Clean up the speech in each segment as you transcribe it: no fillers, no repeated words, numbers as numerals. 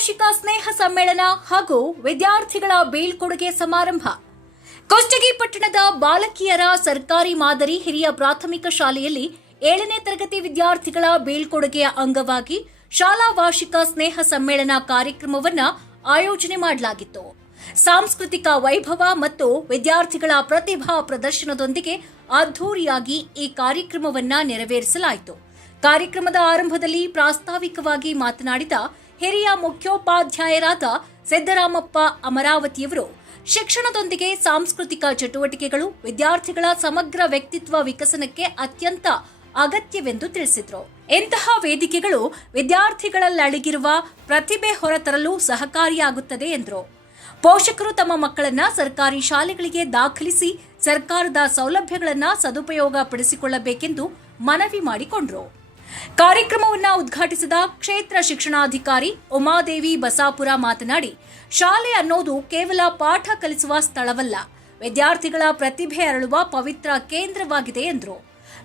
ವಾರ್ಷಿಕ ಸ್ನೇಹ ಸಮ್ಮೇಳನ ಹಾಗೂ ವಿದ್ಯಾರ್ಥಿಗಳ ಬೀಳ್ಕೊಡುಗೆ ಸಮಾರಂಭ. ಕುಷ್ಟಗಿ ಪಟ್ಟಣದ ಬಾಲಕಿಯರ ಸರ್ಕಾರಿ ಮಾದರಿ ಹಿರಿಯ ಪ್ರಾಥಮಿಕ ಶಾಲೆಯಲ್ಲಿ 7ನೇ ತರಗತಿ ವಿದ್ಯಾರ್ಥಿಗಳ ಬೀಳ್ಕೊಡುಗೆಯ ಅಂಗವಾಗಿ ಶಾಲಾ ವಾರ್ಷಿಕ ಸ್ನೇಹ ಸಮ್ಮೇಳನ ಕಾರ್ಯಕ್ರಮವನ್ನು ಆಯೋಜನೆ ಮಾಡಲಾಗಿತ್ತು. ಸಾಂಸ್ಕೃತಿಕ ವೈಭವ ಮತ್ತು ವಿದ್ಯಾರ್ಥಿಗಳ ಪ್ರತಿಭಾ ಪ್ರದರ್ಶನದೊಂದಿಗೆ ಅದ್ದೂರಿಯಾಗಿ ಈ ಕಾರ್ಯಕ್ರಮವನ್ನು ನೆರವೇರಿಸಲಾಯಿತು. ಕಾರ್ಯಕ್ರಮದ ಆರಂಭದಲ್ಲಿ ಪ್ರಾಸ್ತಾವಿಕವಾಗಿ ಮಾತನಾಡಿದ ಹಿರಿಯ ಮುಖ್ಯೋಪಾಧ್ಯಾಯರಾದ ಸಿದ್ದರಾಮಪ್ಪ ಅಮರಾವತಿಯವರು, ಶಿಕ್ಷಣದೊಂದಿಗೆ ಸಾಂಸ್ಕೃತಿಕ ಚಟುವಟಿಕೆಗಳು ವಿದ್ಯಾರ್ಥಿಗಳ ಸಮಗ್ರ ವ್ಯಕ್ತಿತ್ವ ವಿಕಸನಕ್ಕೆ ಅತ್ಯಂತ ಅಗತ್ಯವೆಂದು ತಿಳಿಸಿದರು. ಇಂತಹ ವೇದಿಕೆಗಳು ವಿದ್ಯಾರ್ಥಿಗಳಲ್ಲಡಗಿರುವ ಪ್ರತಿಭೆ ಹೊರತರಲು ಸಹಕಾರಿಯಾಗುತ್ತದೆ ಎಂದರು. ಪೋಷಕರು ತಮ್ಮ ಮಕ್ಕಳನ್ನ ಸರ್ಕಾರಿ ಶಾಲೆಗಳಿಗೆ ದಾಖಲಿಸಿ ಸರ್ಕಾರದ ಸೌಲಭ್ಯಗಳನ್ನು ಸದುಪಯೋಗ ಪಡಿಸಿಕೊಳ್ಳಬೇಕೆಂದು ಮನವಿ ಮಾಡಿಕೊಂಡರು. ಕಾರ್ಯಕ್ರಮವನ್ನು ಉದ್ಘಾಟಿಸಿದ ಕ್ಷೇತ್ರ ಶಿಕ್ಷಣಾಧಿಕಾರಿ ಉಮಾದೇವಿ ಬಸಾಪುರ ಮಾತನಾಡಿ, ಶಾಲೆ ಅನ್ನೋದು ಕೇವಲ ಪಾಠ ಕಲಿಸುವ ಸ್ಥಳವಲ್ಲ, ವಿದ್ಯಾರ್ಥಿಗಳ ಪ್ರತಿಭೆ ಅರಳುವ ಪವಿತ್ರ ಕೇಂದ್ರವಾಗಿದೆ ಎಂದರು.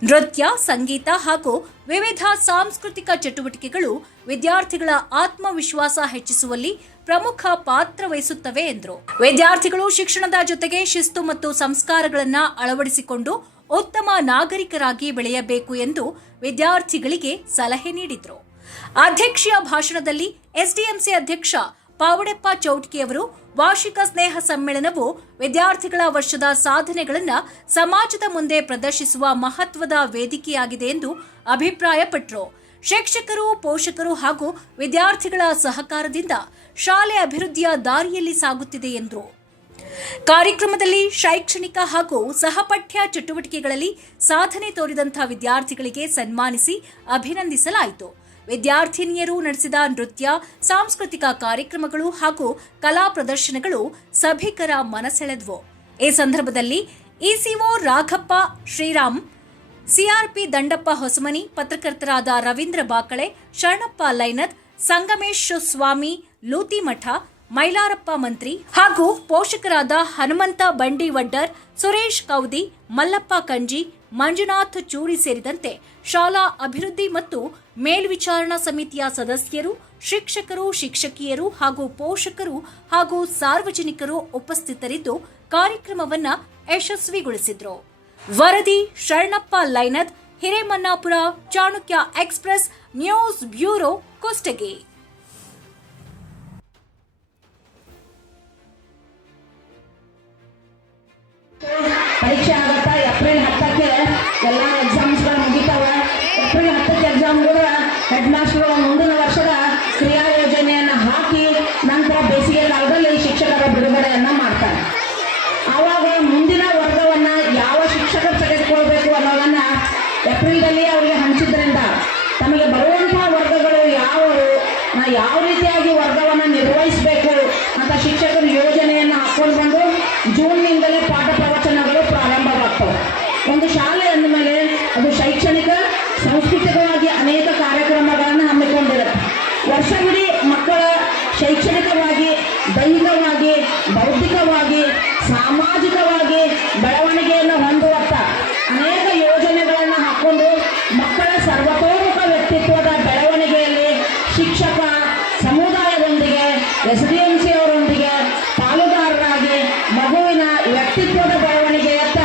ನೃತ್ಯ, ಸಂಗೀತ ಹಾಗೂ ವಿವಿಧ ಸಾಂಸ್ಕೃತಿಕ ಚಟುವಟಿಕೆಗಳು ವಿದ್ಯಾರ್ಥಿಗಳ ಆತ್ಮವಿಶ್ವಾಸ ಹೆಚ್ಚಿಸುವಲ್ಲಿ ಪ್ರಮುಖ ಪಾತ್ರ ವಹಿಸುತ್ತವೆ ಎಂದರು. ವಿದ್ಯಾರ್ಥಿಗಳು ಶಿಕ್ಷಣದ ಜೊತೆಗೆ ಶಿಸ್ತು ಮತ್ತು ಸಂಸ್ಕಾರಗಳನ್ನು ಅಳವಡಿಸಿಕೊಂಡು ಉತ್ತಮ ನಾಗರಿಕರಾಗಿ ಬೆಳೆಯಬೇಕು ಎಂದು ವಿದ್ಯಾರ್ಥಿಗಳಿಗೆ ಸಲಹೆ ನೀಡಿದರು. ಅಧ್ಯಕ್ಷೀಯ ಭಾಷಣದಲ್ಲಿ ಎಸ್ಡಿಎಂಸಿ ಅಧ್ಯಕ್ಷ ಪಾವಡೆಪ್ಪ ಚೌಟ್ಕಿಯವರು, ವಾರ್ಷಿಕ ಸ್ನೇಹ ಸಮ್ಮೇಳನವು ವಿದ್ಯಾರ್ಥಿಗಳ ವರ್ಷದ ಸಾಧನೆಗಳನ್ನು ಸಮಾಜದ ಮುಂದೆ ಪ್ರದರ್ಶಿಸುವ ಮಹತ್ವದ ವೇದಿಕೆಯಾಗಿದೆ ಎಂದು ಅಭಿಪ್ರಾಯಪಟ್ಟರು. ಶಿಕ್ಷಕರು, ಪೋಷಕರು ಹಾಗೂ ವಿದ್ಯಾರ್ಥಿಗಳ ಸಹಕಾರದಿಂದ ಶಾಲೆ ಅಭಿವೃದ್ಧಿಯ ದಾರಿಯಲ್ಲಿ ಸಾಗುತ್ತಿದೆ ಎಂದರು. ಕಾರ್ಯಕ್ರಮದಲ್ಲಿ ಶೈಕ್ಷಣಿಕ ಹಾಗೂ ಸಹಪಠ್ಯ ಚಟುವಟಿಕೆಗಳಲ್ಲಿ ಸಾಧನೆ ತೋರಿದಂತಹ ವಿದ್ಯಾರ್ಥಿಗಳಿಗೆ ಸನ್ಮಾನಿಸಿ ಅಭಿನಂದಿಸಲಾಯಿತು. ವಿದ್ಯಾರ್ಥಿನಿಯರು ನಡೆಸಿದ ನೃತ್ಯ, ಸಾಂಸ್ಕೃತಿಕ ಕಾರ್ಯಕ್ರಮಗಳು ಹಾಗೂ ಕಲಾ ಪ್ರದರ್ಶನಗಳು ಸಭಿಕರ ಮನಸೆಳೆದವು. ಈ ಸಂದರ್ಭದಲ್ಲಿ ಇಸಿಒ ರಾಘಪ್ಪ ಶ್ರೀರಾಮ್, ಸಿಆರ್ಪಿ ದಂಡಪ್ಪ ಹೊಸಮನಿ, ಪತ್ರಕರ್ತರಾದ ರವೀಂದ್ರ ಬಾಕಳೆ, ಶರಣಪ್ಪ ಲೈನತ್, ಸಂಗಮೇಶ್ ಸ್ವಾಮಿ ಲೂತಿಮಠ, ಮೈಲಾರಪ್ಪ ಮಂತ್ರಿ ಹಾಗೂ ಪೋಷಕರಾದ ಹನುಮಂತ ಬಂಡಿವಡ್ಡರ್, ಸುರೇಶ್ ಕೌದಿ, ಮಲ್ಲಪ್ಪ ಕಂಜಿ, ಮಂಜುನಾಥ್ ಚೂರಿ ಸೇರಿದಂತೆ ಶಾಲಾ ಅಭಿವೃದ್ಧಿ ಮತ್ತು ಮೇಲ್ವಿಚಾರಣಾ ಸಮಿತಿಯ ಸದಸ್ಯರು, ಶಿಕ್ಷಕರು, ಶಿಕ್ಷಕಿಯರು ಹಾಗೂ ಪೋಷಕರು ಹಾಗೂ ಸಾರ್ವಜನಿಕರು ಉಪಸ್ಥಿತರಿದ್ದು ಕಾರ್ಯಕ್ರಮವನ್ನು ಯಶಸ್ವಿಗೊಳಿಸಿದರು. ವರದಿ Sharanappa Lainat, Hiremannapura, Chanakya Express News Bureau, Kushtagi. ಪರೀಕ್ಷೆ ಆಗತ್ತ. ಏಪ್ರಿಲ್ 10ಕ್ಕೆ ಎಲ್ಲ ಎಕ್ಸಾಮ್ಸ್ಗಳು ಮುಗಿತಾವೆ. ಏಪ್ರಿಲ್ 10ಕ್ಕೆ ಎಕ್ಸಾಮ್ಗಳು ಹೆಡ್ ಮಾಸ್ಟರ್ಗಳು ಮುಂದಿನ ವರ್ಷದ ಕ್ರಿಯಾ ಯೋಜನೆಯನ್ನು ಹಾಕಿ ನಂತರ ಬೇಸಿಗೆ ಕಾಲದಲ್ಲಿ ಶಿಕ್ಷಕರ ಬಿಡುಗಡೆಯನ್ನು ಮಾಡ್ತಾರೆ. ಆವಾಗ ಮುಂದಿನ ವರ್ಗವನ್ನು ಯಾವ ಶಿಕ್ಷಕರು ತೆಗೆದುಕೊಳ್ಬೇಕು ಅನ್ನೋದನ್ನು ಏಪ್ರಿಲ್ದಲ್ಲಿ ಅವರಿಗೆ ಹಂಚಿದ್ರಿಂದ ತಮಗೆ ಬರುವಂತಹ ವರ್ಗಗಳು ಯಾವುವು, ಯಾವ ರೀತಿಯಾಗಿ ವರ್ಗವನ್ನು ನಿರ್ವಹಿಸಬೇಕು ಅಂತ ಶಿಕ್ಷಕರು ಯೋಜನೆಯನ್ನು ಹಾಕೊಂಡು ಬಂದು ಜೂನ್ನಿಂದಲೇ ಪಾಠ ಪ್ರವಚನಗಳು ಪ್ರಾರಂಭವಾಗ್ತವೆ. ಒಂದು ಶಾಲೆ ಅಂದ ಮೇಲೆ ಅದು ಶೈಕ್ಷಣಿಕ, ಸಾಂಸ್ಕೃತಿಕವಾಗಿ ಅನೇಕ ಕಾರ್ಯಕ್ರಮಗಳನ್ನು ಹಮ್ಮಿಕೊಂಡಿರುತ್ತೆ. ವರ್ಷವಿಡೀ ಮಕ್ಕಳ ಶೈಕ್ಷಣಿಕವಾಗಿ, ದೈಹಿಕವಾಗಿ, ಬೌದ್ಧಿಕವಾಗಿ, ಸಾಮಾಜಿಕವಾಗಿ ಬೆಳವಣಿಗೆಯನ್ನು ಹೊಂದುವತ್ತ ಅನೇಕ ಯೋಜನೆಗಳನ್ನು ಹಾಕ್ಕೊಂಡು ಮಕ್ಕಳ ಸರ್ವತೋಮುಖ ವ್ಯಕ್ತಿತ್ವದ ಬೆಳವಣಿಗೆಯಲ್ಲಿ ಶಿಕ್ಷಕ ಸಮುದಾಯದೊಂದಿಗೆ, ಎಸ್ಡಿಎಂಸಿ ಅವರೊಂದಿಗೆ ಪಾಲುದಾರರಾಗಿ ಮಗುವಿನ ವ್ಯಕ್ತಿತ್ವದ ಬೆಳವಣಿಗೆಯತ್ತ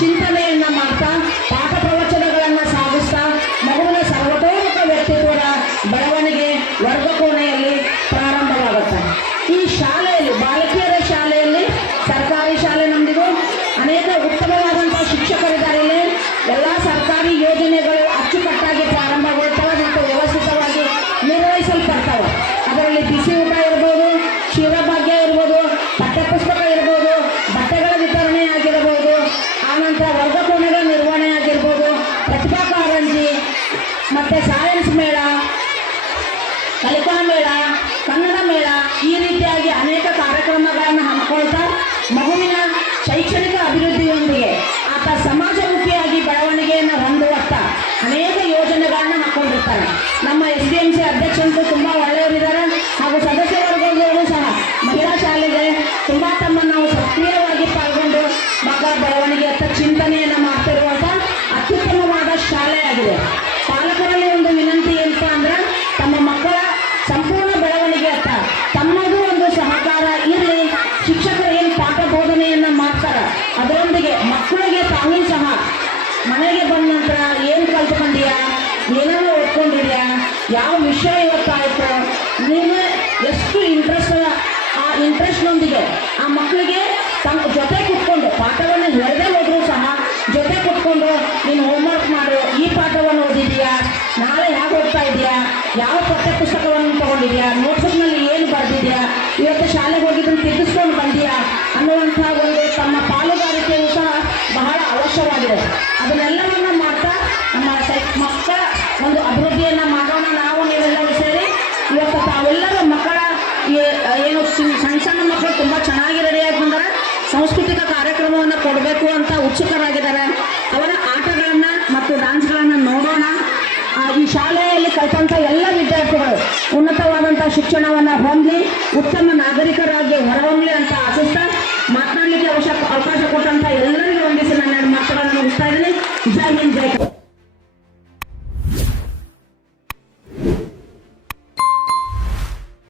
ಚಿಂತನೆಯನ್ನು ಮಾಡ್ತಾ ಪಾಠ ಪ್ರವಚನಗಳನ್ನು ಸಾಗಿಸ್ತಾ ಮಗುವಿನ ಸರ್ವತೋಮುಖ ವ್ಯಕ್ತಿತ್ವದ ಬೆಳವಣಿಗೆ ವರ್ಗ ಕೋಣೆಯಲ್ಲಿ ಪ್ರಾರಂಭವಾಗುತ್ತೆ. ಈ ಶಾಲೆಯಲ್ಲಿ, ಬಾಲಕಿಯರ ಶಾಲೆಯಲ್ಲಿ, ಸರ್ಕಾರಿ ಶಾಲೆ ನಮ್ಮದಿಗೂ ಅನೇಕ ಉತ್ತಮವಾದಂಥ ಶಿಕ್ಷಕರಿದ್ದಾರೆ. ಇಲ್ಲಿ ಎಲ್ಲ ಸರ್ಕಾರಿ ಯೋಜನೆಗಳು ಅಚ್ಚುಕಟ್ಟಾಗಿ ಪ್ರಾರಂಭಗೊಳ್ತವೆ ಮತ್ತು ವ್ಯವಸ್ಥಿತವಾಗಿ ನಿರ್ವಹಿಸಲ್ಪಡ್ತವೆ. ಅದರಲ್ಲಿ ಬಿಸಿ ಊಟ ಇರ್ಬೋದು, ಕ್ಷೀರಭಾಗ್ಯ ಇರ್ಬೋದು, ಪಠ್ಯಪುಸ್ತಕ ಇರ್ಬೋದು, ಬಟ್ಟೆಗಳ ವಿತರಣೆ ಆಗಿರ್ಬೋದು, ಆನಂತರ ವರ್ಗ ಕೋಣೆಗಳ ನಿರ್ವಹಣೆ ಆಗಿರ್ಬೋದು, ಪ್ರತಿಭಾ ಕಾರಂಜಿ ಮತ್ತು ಸೈನ್ಸ್ ಮೇಳ, ಕಲಿಕಾ ಮೇಳ, ಕನ್ನಡ ಮೇಳ, ಈ ರೀತಿಯಾಗಿ ಅನೇಕ ಕಾರ್ಯಕ್ರಮಗಳನ್ನು ಹಮ್ಮಿಕೊಳ್ತಾ ಮಗುವಿನ ಶೈಕ್ಷಣಿಕ ಅಭಿವೃದ್ಧಿಯೊಂದಿಗೆ ಆತ ಸಮಾಜಮುಖಿಯಾಗಿ ಬೆಳವಣಿಗೆಯನ್ನು ಹೊಂದುವತ್ತ ಅನೇಕ ಯೋಜನೆಗಳನ್ನು ಹಾಕ್ಕೊಂಡಿರ್ತಾರೆ. ನಮ್ಮ ಎಸ್ಡಿಎಂಸಿ ಅಧ್ಯಕ್ಷರು ತುಂಬ ಒಳ್ಳೆಯವರಿದ್ದಾರೆ ಹಾಗೂ ಸದಸ್ಯ ವರ್ಗದವರು ಸಹ ಮಹಿಳಾ ಶಾಲೆಗೆ ತುಂಬ ತಮ್ಮನ್ನು ಸಕ್ರಿಯವಾಗಿ ಪಾಲ್ಗೊಂಡು ಮಕ್ಕಳ ಬೆಳವಣಿಗೆಯತ್ತ ಚಿಂತನೆಯನ್ನು ಮಾಡ್ತಿರುವಂಥ ಅತ್ಯುತ್ತಮವಾದ ಶಾಲೆಯಾಗಿದೆ. ಪಾಲಕರಲ್ಲಿ ಒಂದು ವಿನಂತಿ ಏನಪ್ಪ ಅಂದ್ರೆ, ತಮ್ಮ ಮಕ್ಕಳ ಸಂಪೂರ್ಣ ಬೆಳವಣಿಗೆಯತ್ತ ಮನೆಗೆ ಬಂದ ನಂತರ ಏನು ಕಲ್ತ್ಕೊಂಡಿಯಾ, ಏನೇನೋ ಓದ್ಕೊಂಡಿದ್ಯಾ, ಯಾವ ವಿಷಯ ಇವತ್ತಾಯ್ತು, ನೀನು ಎಷ್ಟು ಆ ಇಂಟ್ರೆಸ್ಟ್ನೊಂದಿಗೆ ಆ ಮಕ್ಕಳಿಗೆ ತಮ್ಮ ಜೊತೆ ಕೂತ್ಕೊಂಡು ಪಾಠವನ್ನು ಹೇಳದೆ ಹೋದರೂ ಸಹ ಜೊತೆ ಕೂತ್ಕೊಂಡು ನೀನು ಹೋಮ್ವರ್ಕ್ ಮಾಡು, ಈ ಪಾಠವನ್ನು ಓದಿದ್ಯಾ, ನಾಳೆ ಹೇಗೆ ಓದ್ತಾ ಇದೆಯಾ, ಯಾವ ಪಠ್ಯ ಪುಸ್ತಕವನ್ನು ತಗೊಂಡಿದ್ಯಾ, ನೋಟ್ಬುಕ್ನಲ್ಲಿ ಏನು ಬರೆದಿದ್ಯಾ, ಇವತ್ತು ಶಾಲೆಗೆ ಹೋಗಿದ್ದನ್ನು ತಿದ್ದಿಸ್ಕೊಂಡು ಬಂದಿಯಾ ಅನ್ನುವಂಥ ಒಂದು ತಮ್ಮ ಪಾಲುಗಾರಿಕೆಯೂ ಸಹ ಬಹಳ ಅವಶ್ಯವಾಗಿದೆ. ಅದನ್ನೆಲ್ಲವನ್ನು ಮಾಡ್ತಾ ನಮ್ಮ ಮಕ್ಕಳ ಒಂದು ಅಭಿವೃದ್ಧಿಯನ್ನು ಮಾಡೋಣ ನಾವು ನೀವೆಲ್ಲರೂ ಸೇರಿ. ಇವತ್ತು ತಾವೆಲ್ಲರೂ ಮಕ್ಕಳ ಏನು ಸಣ್ಣ ಸಣ್ಣ ಮಕ್ಕಳು ತುಂಬ ಚೆನ್ನಾಗಿ ರೆಡಿಯಾಗಿ ಬಂದರೆ ಸಾಂಸ್ಕೃತಿಕ ಕಾರ್ಯಕ್ರಮವನ್ನು ಕೊಡಬೇಕು ಅಂತ ಉತ್ಸುಕರಾಗಿದ್ದಾರೆ. ಅವರ ಆಟಗಳನ್ನು ಮತ್ತು ಡ್ಯಾನ್ಸ್ಗಳನ್ನು ನೋಡೋಣ. ಈ ಶಾಲೆಯಲ್ಲಿ ಕಲಿತಂಥ ಎಲ್ಲ ವಿದ್ಯಾರ್ಥಿಗಳು ಉನ್ನತವಾದಂಥ ಶಿಕ್ಷಣವನ್ನು ಹೊಂದಿ ಉತ್ತಮ ನಾಗರಿಕರಾಗಿ ಹೊರಹೊಮ್ಮಲಿ ಅಂತ ಆಶಿಸ್ತಾ ಮಾತನಾಡಲಿಕ್ಕೆ ಅವಕಾಶ ಕೊಟ್ಟಂಥ ಎಲ್ಲರಿಗೂ ವಂದಿಸಿ ನನ್ನ ಮಾತುಗಳನ್ನು ಮುಗಿಸ್ತಾ ಇದ್ದೀನಿ. ಜೈ ಹಿಂದ್, ಜೈ